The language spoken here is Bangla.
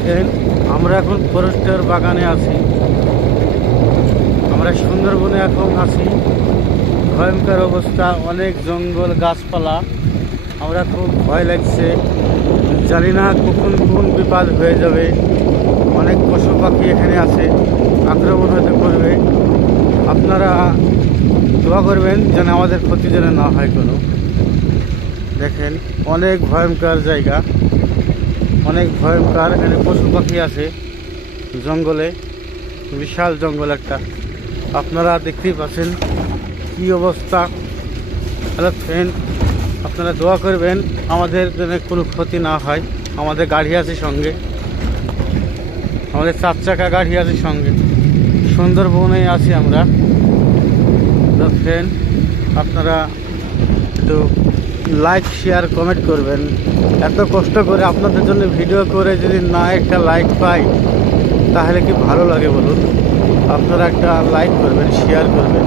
ফ্রেন্ড, আমরা এখন ফরেস্টের বাগানে আছি। আমরা সুন্দরবনে এখন আছি। ভয়ঙ্কর অবস্থা, অনেক জঙ্গল গাছপালা। আমরা খুব ভয় লাগছে, জানি না কখন কোন বিপদ হয়ে যাবে। অনেক পশু পাখি এখানে আছে, আক্রমণ হতে করবে। আপনারা দোয়া করবেন যেন আমাদের ক্ষতি যেন না হয় কোনো। দেখেন অনেক ভয়ঙ্কর জায়গা, অনেক ভয়ঙ্কর। এখানে পশু পাখি আছে জঙ্গলে, বিশাল জঙ্গল একটা। আপনারা দেখতেই পাচ্ছেন কি অবস্থা। হ্যালো ফ্রেন্ড, আপনারা দোয়া করবেন আমাদের যেন কোনো ক্ষতি না হয়। আমাদের গাড়ি আছে সঙ্গে, আমাদের 4 চাকা গাড়ি আছে সঙ্গে। সুন্দরবনে আছি আমরা। হ্যালো ফ্রেন্ড, আপনারা একটু লাইক শেয়ার কমেন্ট করবেন। এত কষ্ট করে আপনাদের জন্য ভিডিও করে যদি না একটা লাইক পাই তাহলে কি ভালো লাগে বলুন। আপনারা একটা লাইক করবেন, শেয়ার করবেন।